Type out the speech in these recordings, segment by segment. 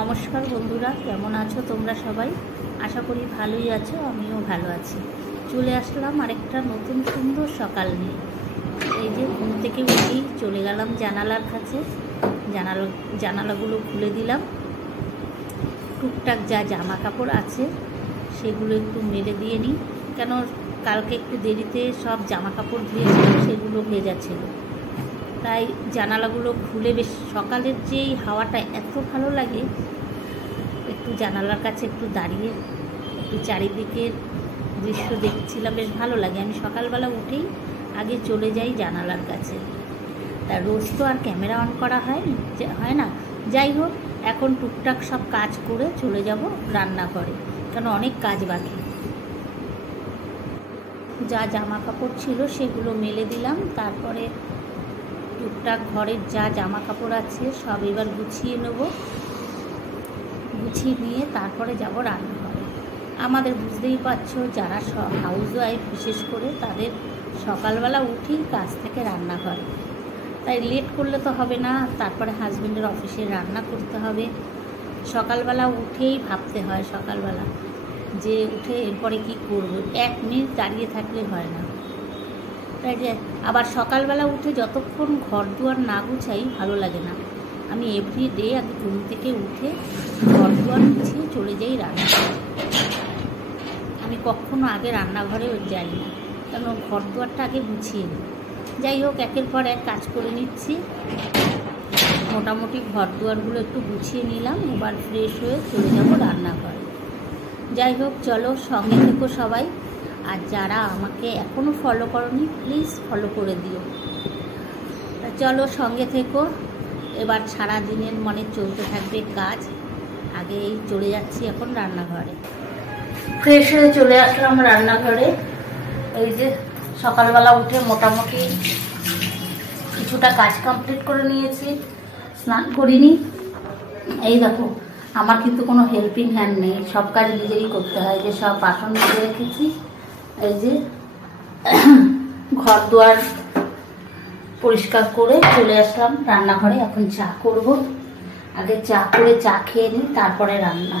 নমস্কার বন্ধুরা, কেমন আছো তোমরা সবাই? আশা করি ভালোই আছো, আমিও ভালো আছি। চলে আসলাম আরেকটা নতুন সুন্দর সকাল নিয়ে। এই যে ঘুম থেকে উঠেই চলে গেলাম জানালার কাছে, জানালাগুলো খুলে দিলাম। টুকটাক যা জামা কাপড় আছে সেগুলো একটু মেলে দিয়ে নিই, কেন কালকে একটু দেরিতে সব জামা কাপড় ধুয়েছিলাম, সেগুলো ভেজা ছিল। তাই জানালাগুলো খুলে, বেশ সকালের যেই হাওয়াটা এত ভালো লাগে, একটু জানালার কাছে একটু দাঁড়িয়ে একটু চারিদিকের দৃশ্য দেখছিলাম, বেশ ভালো লাগে। আমি সকালবেলা উঠেই আগে চলে যাই জানালার কাছে। তা রোজ তো আর ক্যামেরা অন করা হয় না। যাই হোক, এখন টুকটাক সব কাজ করে চলে যাব রান্নাঘরে, কেন অনেক কাজ বাকি। যা জামা কাপড় ছিল সেগুলো মেলে দিলাম, তারপরে টুকটাক ঘরের যা জামা কাপড় আছে সব এবার গুছিয়ে নেব। গুছিয়ে নিয়ে তারপরে যাব রান্নাঘরে। আমাদের বুঝতেই পারছো, যারা হাউস ওয়াইফ বিশেষ করে, তাদের সকালবেলা উঠেই কাজ থেকে রান্নাঘরে। তাই লেট করলে তো হবে না, তারপরে হাজব্যান্ডের অফিসে রান্না করতে হবে। সকালবেলা উঠেই ভাবতে হয়, সকালবেলা যে উঠে এরপরে কি করব, 1 মিনিট দাঁড়িয়ে থাকলে হয় না। তাই যে আবার সকালবেলা উঠে যতক্ষণ ঘর দুয়ার না গুছাই ভালো লাগে না। আমি এভরিডে আগে ঘুম থেকে উঠে ঘর দুয়ার গুছিয়ে চলে যাই রান্নাঘরে। আমি কখনো আগে রান্নাঘরে যাই না, কারণ ঘর দুয়ারটা আগে গুছিয়ে নিই। যাই হোক, একের পর এক কাজ করে নিচ্ছি। মোটামুটি ঘর দুয়ারগুলো একটু গুছিয়ে নিলাম, এবার ফ্রেশ হয়ে চলে যাব রান্নাঘরে। যাই হোক, চলো সঙ্গে থেকো সবাই। আর যারা আমাকে এখনও ফলো করোনি, প্লিজ ফলো করে দিও। তা চলো সঙ্গে থেকো। এবার সারা দিনের মনে চলতে থাকবে কাজ। আগেই চলে যাচ্ছি এখন রান্নাঘরে। ফ্রেশ হয়ে চলে আসলাম রান্নাঘরে। এই যে সকালবেলা উঠে মোটামুটি কিছুটা কাজ কমপ্লিট করে নিয়েছি, স্নান করিনি। এই দেখো, আমার কিন্তু কোনো হেল্পিং হ্যান্ড নেই, সব কাজ নিজেরই করতে হয়। যে সব বাসন ধুয়ে রেখেছি, এই যে ঘর দুয়ার পরিষ্কার করে চলে আসলাম রান্নাঘরে। এখন চা করব। আগে চা করে চা খেয়ে নিই, তারপরে রান্না।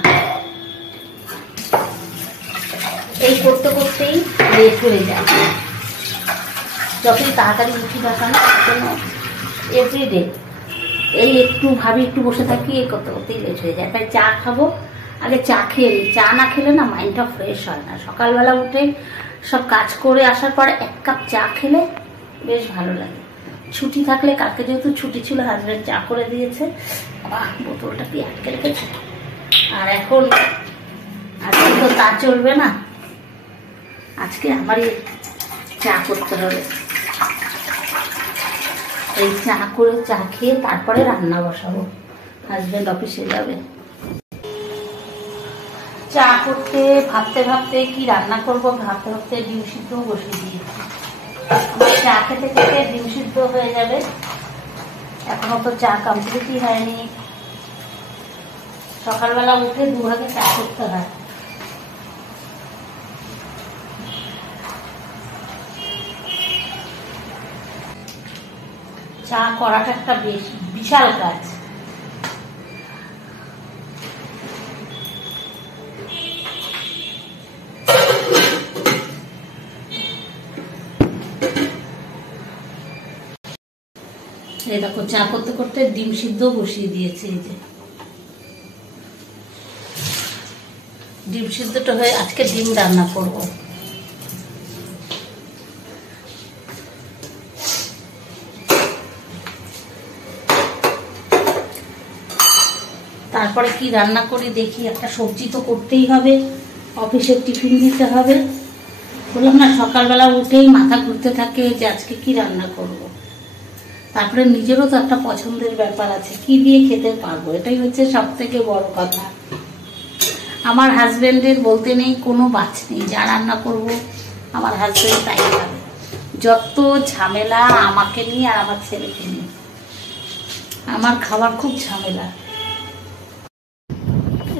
এই করতে করতেই লেট হয়ে যায়। যতই তাড়াতাড়ি উঠি না কেন, এভরিডে এই একটু ভাবি, একটু বসে থাকি, এই করতে করতেই লেট হয়ে যায়। তাই চা খাবো, আগে চা খেয়ে নিই। চা না খেলে না মাইন্ডটা ফ্রেশ হয় না। সকালবেলা উঠে সব কাজ করে আসার পর 1 কাপ চা খেলে বেশ ভালো লাগে। ছুটি থাকলে, কালকে যেহেতু ছুটি ছিল, হাজব্যান্ড চা করে দিয়েছে। বোতলটা কি আটকে রেখেছে। আর এখন আজকে তো তা চলবে না, আজকে আমারই চা করতে হবে। এই চা করে চা খেয়ে তারপরে রান্না বসাবো, হাজব্যান্ড অফিসে যাবে। চা করতে ভাবতে ভাবতে কি রান্না করবো ভাবতে ভাবতে ডিম সিদ্ধ বসিয়ে দিয়েছি। চা খেতে খেতে ডিম সিদ্ধ হয়ে যাবে। এখনো তো চা কমপ্লিটই হয়নি। সকালবেলা উঠে 2 ভাগে চা করতে হয়। চা করাটা একটা বিশাল কাজ। এই দেখো, চা করতে করতে ডিম সিদ্ধ বসিয়ে দিয়েছে। এই যে ডিম সিদ্ধটা হয়ে আজকে ডিম রান্না করব। তারপরে কি রান্না করি দেখি। একটা সবজি তো করতেই হবে, অফিসে টিফিন দিতে হবে। বললাম না, সকালবেলা উঠেই মাথা ঘুরতে থাকে যে আজকে কি রান্না করব। তারপরে নিজেরও তো একটা পছন্দের ব্যাপার আছে, কি দিয়ে খেতে পারবো, এটাই হচ্ছে সব থেকে বড় কথা। আমার হাজব্যান্ডের বলতে নেই, কোনো বাছ নেই। যা রান্না করব আমার হাজব্যান্ড তাই খাবে। যত ঝামেলা আমাকে নিয়ে আর আমার ছেলেকে নিয়ে, আমার খাবার খুব ঝামেলা।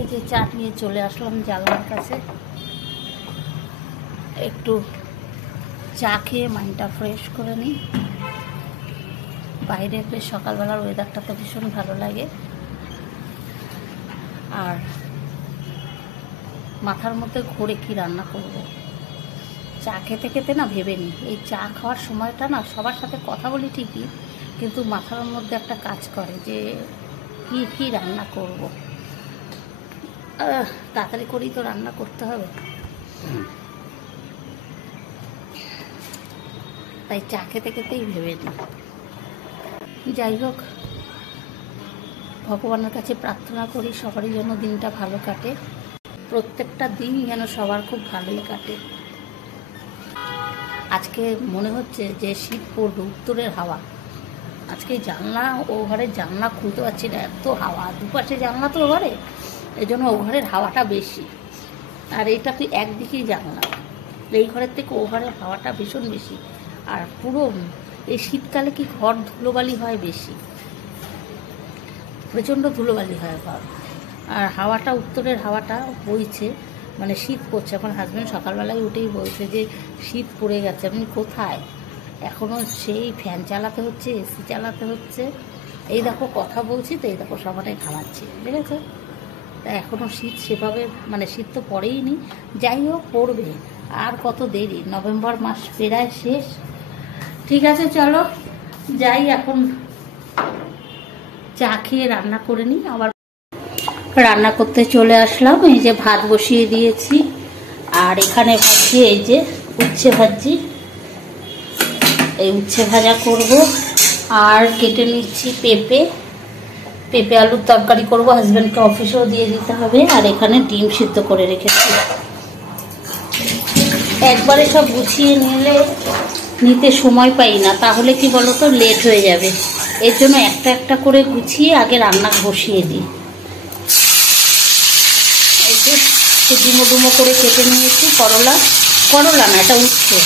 এই যে চা নিয়ে চলে আসলাম জানলার কাছে, একটু চা খেয়ে মাইন্ডটা ফ্রেশ করে নিই। বাইরে বেশ সকালবেলার ওয়েদারটা তো ভীষণ ভালো লাগে। আর মাথার মধ্যে ঘোরে কি রান্না করব। চা খেতে খেতে না ভেবে নিই, এই চা খাওয়ার সময়টা না সবার সাথে কথা বলি ঠিকই, কিন্তু মাথার মধ্যে একটা কাজ করে যে কি রান্না করব। তাড়াতাড়ি করেই তো রান্না করতে হবে, তাই চা খেতে খেতেই ভেবে নিই। যাই হোক, ভগবানের কাছে প্রার্থনা করি সবারই যেন দিনটা ভালো কাটে, প্রত্যেকটা দিন যেন সবার খুব ভালোই কাটে। আজকে মনে হচ্ছে যে শীত পড়বে, উত্তরের হাওয়া। আজকে জানলা, ও ঘরের জানলা খুলতে পারছি না, এত হাওয়া। দুপাশে জানলা তো ও ঘরে, এই জন্য ও ঘরের হাওয়াটা বেশি, আর এটা তুই একদিকেই জানলা, এই ঘরের থেকে ও ঘরের হাওয়াটা ভীষণ বেশি। আর পুরো এই শীতকালে কি ঘর ধুলোবালি হয় বেশি, প্রচণ্ড ধুলোবালি হয় ঘর। আর হাওয়াটা, উত্তরের হাওয়াটা বইছে, মানে শীত পড়ছে। এখন হাজব্যান্ড সকালবেলায় উঠেই বলছে যে শীত পড়ে গেছে। আপনি কোথায়? এখনও সেই ফ্যান চালাতে হচ্ছে, এসি চালাতে হচ্ছে। এই দেখো কথা বলছি তো, এই দেখো সমানে ঘামাচ্ছি, ঠিক আছে? তা এখনও শীত সেভাবে, মানে শীত তো পড়েই নি। যাই হোক, পড়বে। আর কত দেরি, নভেম্বর মাস প্রায় শেষ। ঠিক আছে, চলো যাই, এখন চা খেয়ে রান্না করে নিই। আবার রান্না করতে চলে আসলাম। এই যে ভাত বসিয়ে দিয়েছি, আর এখানে ভাবছি এই যে উচ্ছে ভাজি, এই উচ্ছে ভাজা করব। আর কেটে নিচ্ছি পেঁপে আলুর তরকারি করব, হাজব্যান্ডকে অফিসেও দিয়ে দিতে হবে। আর এখানে ডিম সিদ্ধ করে রেখেছি। একবারে সব গুছিয়ে নিতে সময় পাই না, তাহলে কি বলতো লেট হয়ে যাবে। এর জন্য একটা একটা করে গুছিয়ে আগে রান্না বসিয়ে দিই। এই যে ডুমো ডুমো করে কেটে নিয়েছি করলা না, এটা উচ্ছে।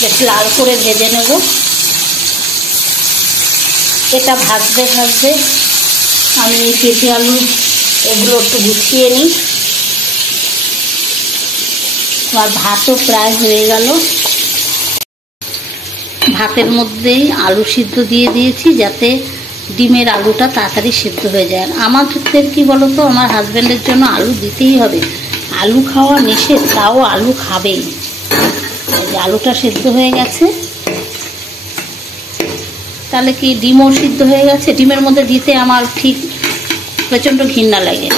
বেশ লাল করে ভেজে নেব। এটা ভাজতে আমি এই পেঁপে আলু এগুলো একটু গুছিয়ে নিই। আর ভাতও প্রায় হয়ে গেল। ভাতের মধ্যেই আলু সিদ্ধ দিয়ে দিয়েছি, যাতে ডিমের আলুটা তাড়াতাড়ি সিদ্ধ হয়ে যায়। আমাদের কি বলতো, আমার হাজব্যান্ডের জন্য আলু দিতেই হবে। আলু খাওয়া নিষেধ, তাও আলু খাবেই। আলুটা সিদ্ধ হয়ে গেছে, তাহলে কি ডিমও সিদ্ধ হয়ে গেছে। ডিমের মধ্যে দিতে আমার ঠিক প্রচণ্ড ঘৃণা লাগে,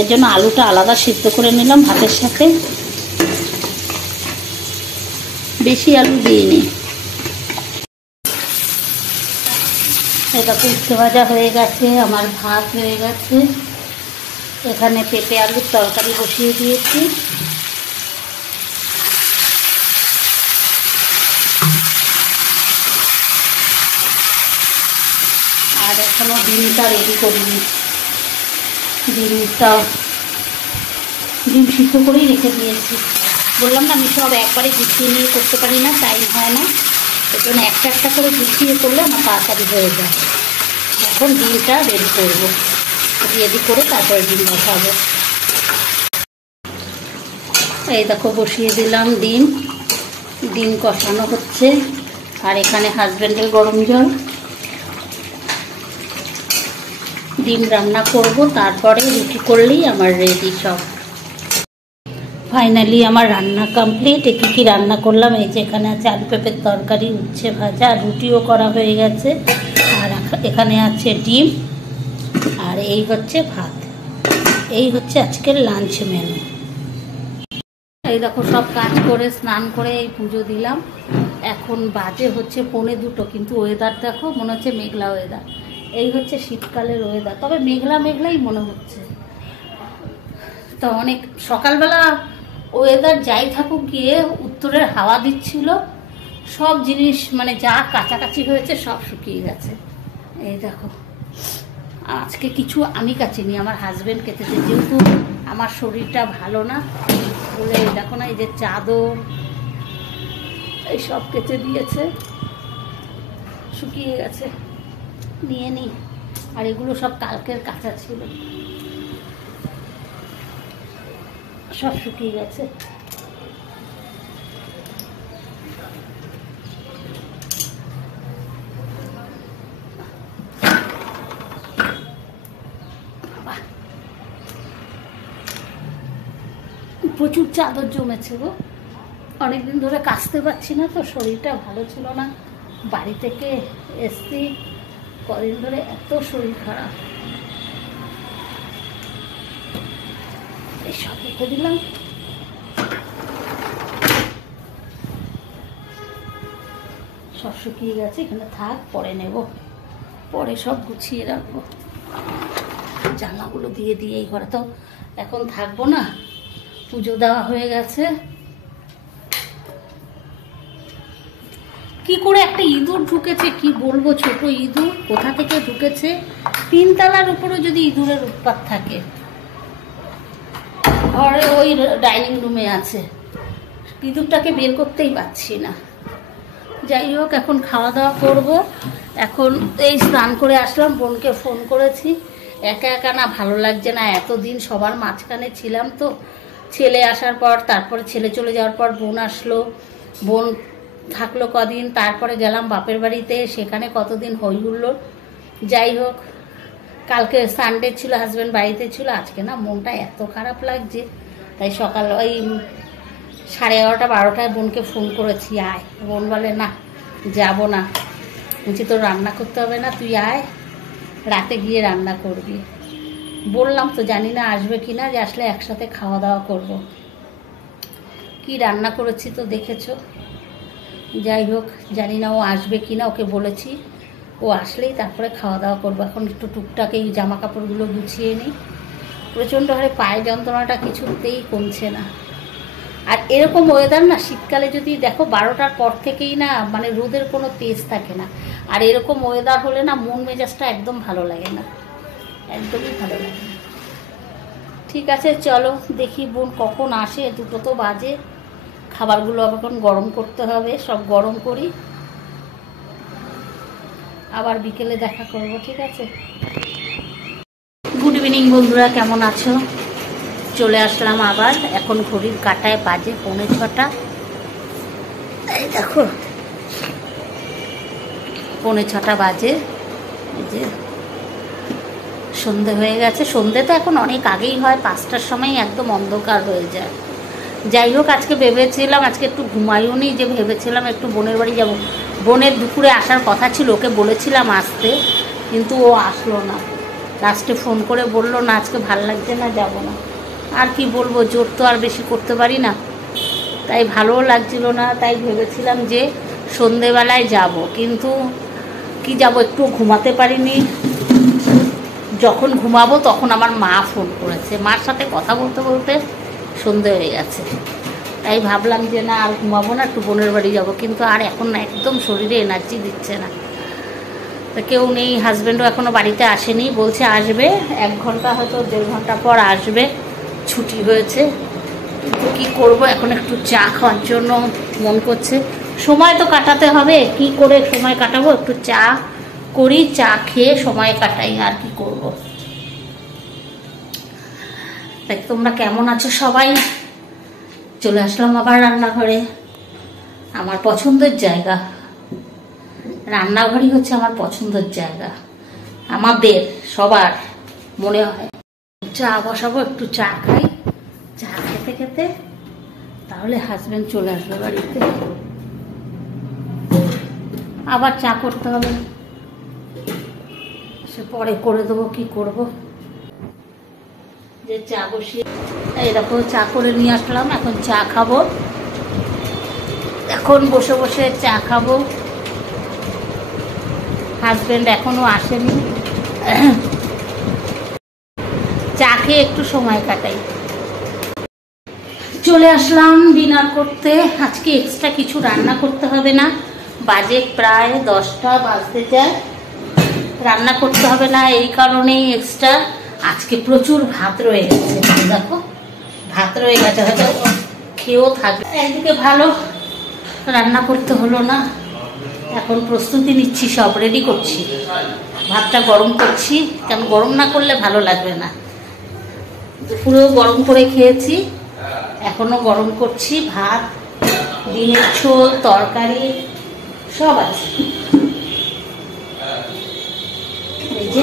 এর জন্য আলুটা আলাদা সিদ্ধ করে নিলাম ভাতের সাথে। বেশি আলু দিইনি। এটা উচ্ছে ভাজা হয়ে গেছে, আমার ভাত হয়ে গেছে। এখানে পেঁপে আলুর তরকারি বসিয়ে দিয়েছি। আর এখনো ডিমটা রেডি করিনি। ডিম সিদ্ধ করেই রেখে দিয়েছি। বললাম না, আমি সব একবারে গুছিয়ে নিয়ে করতে পারি না, টাইম হয় না। এর জন্য একটা একটা করে গুছিয়ে করলে আমার তাড়াতাড়ি হয়ে যায়। এখন ডিমটা রেডি করবো, রেডি করে তারপরে ডিম বসাবো। এই দেখো বসিয়ে দিলাম ডিম কষানো হচ্ছে। আর এখানে হাজব্যান্ডের গরম জল। ডিম রান্না করব, তারপরে রুটি করলেই আমার রেডি সব। ফাইনালি আমার রান্না কমপ্লিট। কি রান্না করলাম, এই যে এখানে আছে আলু পেঁপের তরকারি, উচ্ছে ভাজা, রুটিও করা হয়ে গেছে। আর এখানে আছে ডিম, আর এই হচ্ছে ভাত। এই হচ্ছে আজকের লাঞ্চ মেনু। এই দেখো সব কাজ করে স্নান করে এই পুজো দিলাম। এখন বাজে হচ্ছে 1:45, কিন্তু ওয়েদার দেখো, মনে হচ্ছে মেঘলা ওয়েদার। এই হচ্ছে শীতকালের ওয়েদার, তবে মেঘলাই মনে হচ্ছে। তো অনেক সকালবেলা ওয়েদার যাই থাকুক, গিয়ে উত্তরের হাওয়া দিচ্ছিল, সব জিনিস মানে যা কাছাকাছি হয়েছে সব শুকিয়ে গেছে। এই দেখো, আজকে কিছু আমি কাচিনি, আমার হাজব্যান্ড কেটেছে, যেহেতু আমার শরীরটা ভালো না বলে। দেখো না, এই যে চাদর এই সব কেচে দিয়েছে, শুকিয়ে গেছে, নিয়ে নিই। আর এগুলো সব কালকের কাঁচা ছিল, সব শুকিয়ে গেছে। প্রচুর চাদর জমেছে গো, অনেকদিন ধরে কাচতে পারছি না, তো শরীরটা ভালো ছিল না, বাড়ি থেকে এসছি কদিন ধরে, এত শরীর খারাপ। এসব রেখে দিলাম। সব শুকিয়ে গেছে, এখানে থাক, পরে নেব, পরে সব গুছিয়ে রাখবো। জানলাগুলো দিয়ে দিয়ে এই ঘরে তো এখন থাকবো না, পুজো দেওয়া হয়ে গেছে। কি করে একটা ইঁদুর ঢুকেছে, কি বলবো, ছোট ইঁদুর কোথা থেকে ঢুকেছে। 3 তলার উপরে যদি ইঁদুরের উৎপাত থাকে, ঘরে ওই ডাইনিং রুমে আছে, ইঁদুরটাকে বের করতেই পারছি না। যাই হোক, এখন খাওয়া দাওয়া করবো। এখন এই স্নান করে আসলাম, বোনকে ফোন করেছি। একা একা না ভালো লাগছে না, এতদিন সবার মাঝখানে ছিলাম, তো ছেলে আসার পর, তারপরে ছেলে চলে যাওয়ার পর বোন আসলো, বোন থাকলো কদিন, তারপরে গেলাম বাপের বাড়িতে, সেখানে কতদিন হই হুল্লোড়। যাই হোক, কালকে সানডে ছিল, হাজব্যান্ড বাড়িতে ছিল। আজকে না মনটা এত খারাপ লাগছে, তাই সকাল ওই 11:30-12টায় বোনকে ফোন করেছি, আয়। বোন বলে না, যাব না। বলছি তোর রান্না করতে হবে না, তুই আয়, রাতে গিয়ে রান্না করবি। বললাম তো, জানি না আসবে কি না, যে আসলে একসাথে খাওয়া দাওয়া করব। কি রান্না করেছি তো দেখেছো। যাই হোক, জানি না ও আসবে কি না, ওকে বলেছি ও আসলেই তারপরে খাওয়া দাওয়া করবো। এখন একটু টুকটাক এই জামা কাপড়গুলো গুছিয়ে নিই। প্রচণ্ড হারে পায়ে যন্ত্রণাটা কিছুতেই কমছে না। আর এরকম ওয়েদার না, শীতকালে যদি দেখো 12টার পর থেকেই না, মানে রোদের কোনো তেজ থাকে না। আর এরকম ওয়েদার হলে না মন মেজাজটা একদম ভালো লাগে না, একদমই ভালো লাগে না। ঠিক আছে, চলো দেখি বোন কখন আসে, 2টো তো বাজে। খাবারগুলো এখন গরম করতে হবে, সব গরম করি, আবার বিকেলে দেখা করব, ঠিক আছে। গুড ইভিনিং বন্ধুরা, কেমন আছো? চলে আসলাম আবার। এখন ঘড়ির কাঁটায় বাজে 6:45। এই দেখো 6:45 বাজে। এই যে সন্ধে হয়ে গেছে। সন্ধে তো এখন অনেক আগেই হয়, 5টার সময় একদম অন্ধকার হয়ে যায়। যাই হোক, আজকে ভেবেছিলাম আজকে একটু ঘুমাইও নি, যে ভেবেছিলাম একটু বোনের বাড়ি যাব। বোনের দুপুরে আসার কথা ছিল, ওকে বলেছিলাম আসতে, কিন্তু ও আসলো না। লাস্টে ফোন করে বললো না, আজকে ভাল লাগছে না, যাব না। আর কি বলবো, জোর তো আর বেশি করতে পারি না, তাই ভালোও লাগছিল না। তাই ভেবেছিলাম যে সন্ধেবেলায় যাব, কিন্তু কি যাব, একটু ঘুমাতে পারিনি। যখন ঘুমাবো তখন আমার মা ফোন করেছে, মার সাথে কথা বলতে বলতে সন্ধে হয়ে গেছে। তাই ভাবলাম যে না, আর ঘুমাবো না, একটু বোনের বাড়ি যাব। কিন্তু আর এখন না, একদম শরীরে এনার্জি দিচ্ছে না। তা কেউ নেই, হাজব্যান্ডও এখনও বাড়িতে আসেনি, বলছে আসবে 1 ঘন্টা, হয়তো 1.5 ঘন্টা পর আসবে, ছুটি হয়েছে। কিন্তু কী করবো, এখন একটু চা খাওয়ার জন্য মন করছে। সময় তো কাটাতে হবে, কি করে সময় কাটাবো, একটু চা করি, চা খেয়ে সময় কাটাই, আর কি করব। তাই তোমরা কেমন আছো সবাই? চলে আসলাম আবার রান্নাঘরে, আমার পছন্দের জায়গা। রান্নাঘরই হচ্ছে আমার পছন্দের জায়গা, আমাদের সবার মনে হয়। চা বসাবো, একটু চা খাই, চা খেতে খেতে তাহলে হাজব্যান্ড চলে আসবে বাড়িতে, আবার চা করতে হবে, সে পরে করে দেবো, কি করব। যে চা বসিয়ে এরকম চা করে নিয়ে আসলাম, এখন চা খাবো, এখন বসে বসে চা খাবো। হাজব্যান্ড এখনো আসেনি, চা খেয়ে একটু সময় কাটাই। চলে আসলাম ডিনার করতে। আজকে এক্সট্রা কিছু রান্না করতে হবে না, বাজে প্রায় 10টা বাজতে যায়। রান্না করতে হবে না এই কারণেই এক্সট্রা, আজকে প্রচুর ভাত রয়ে গেছে। দেখো ভাত রয়ে গেছে, হয়তো খেয়েও থাকবে। একদিকে ভালো, রান্না করতে হলো না। এখন প্রস্তুতি নিচ্ছি, সব রেডি করছি, ভাতটা গরম করছি, কারণ গরম না করলে ভালো লাগবে না। দুপুরেও গরম করে খেয়েছি, এখনো গরম করছি। ভাত, ডিমের ঝোল, তরকারি সব আছে। এই যে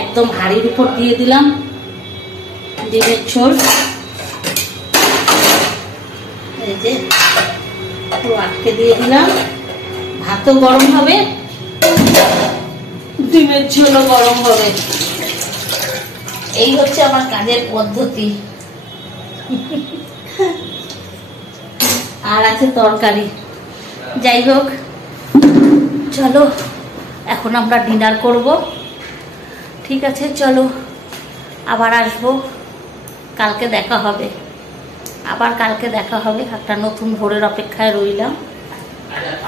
একদম হাঁড়ির উপর দিয়ে দিলাম ডিমের ঝোল। যে পুরো আটকে দিয়ে দিলাম। ভাতও গরম হবে, ডিমের ঝোলও গরম হবে। এই হচ্ছে আমার কাজের পদ্ধতি। আর আছে তরকারি। যাই হোক, চলো এখন আমরা ডিনার করব। ঠিক আছে, চলো আবার আসবো, কালকে দেখা হবে। আবার কালকে দেখা হবে, একটা নতুন ভোরের অপেক্ষায় রইলাম।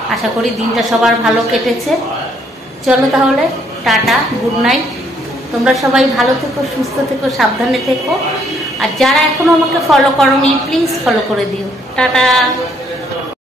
আশা করি দিনটা সবার ভালো কেটেছে। চলো তাহলে, টাটা, গুড নাইট। তোমরা সবাই ভালো থেকো, সুস্থ থেকো, সাবধানে থেকো। আর যারা এখনো আমাকে ফলো করোনি প্লিজ ফলো করে দিও। টাটা।